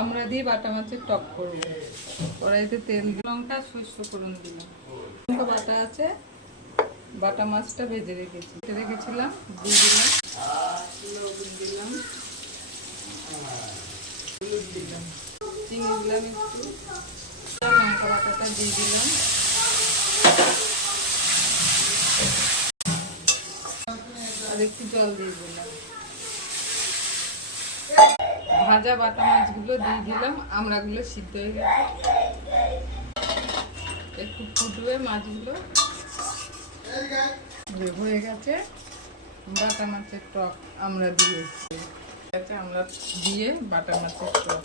আমরা দিয়ে বাটা মাছের টক করব। কড়াইতে তেল, লঙ্কা, সরষে ফোড়ন দিলাম। লঙ্কা বাটা আছে, বাটা মাছটা ভেজে রেখেছিলাম দিয়ে দিলাম, লবণ দিলাম, হলুদ দিলাম, চিনি দিলাম একটু, লঙ্কা বাটাটা দিয়ে দিলাম, আর একটু জল দিয়ে দিলাম। ভাজা বাটা মাছগুলো দিয়ে দিলাম, আমড়াগুলো সিদ্ধ হয়ে গেছে, একটু ফুটবে মাছগুলো হয়ে গেছে। বাটা মাছের টক আমরা দিয়েছি, আমরা দিয়ে বাটা মাছের টক।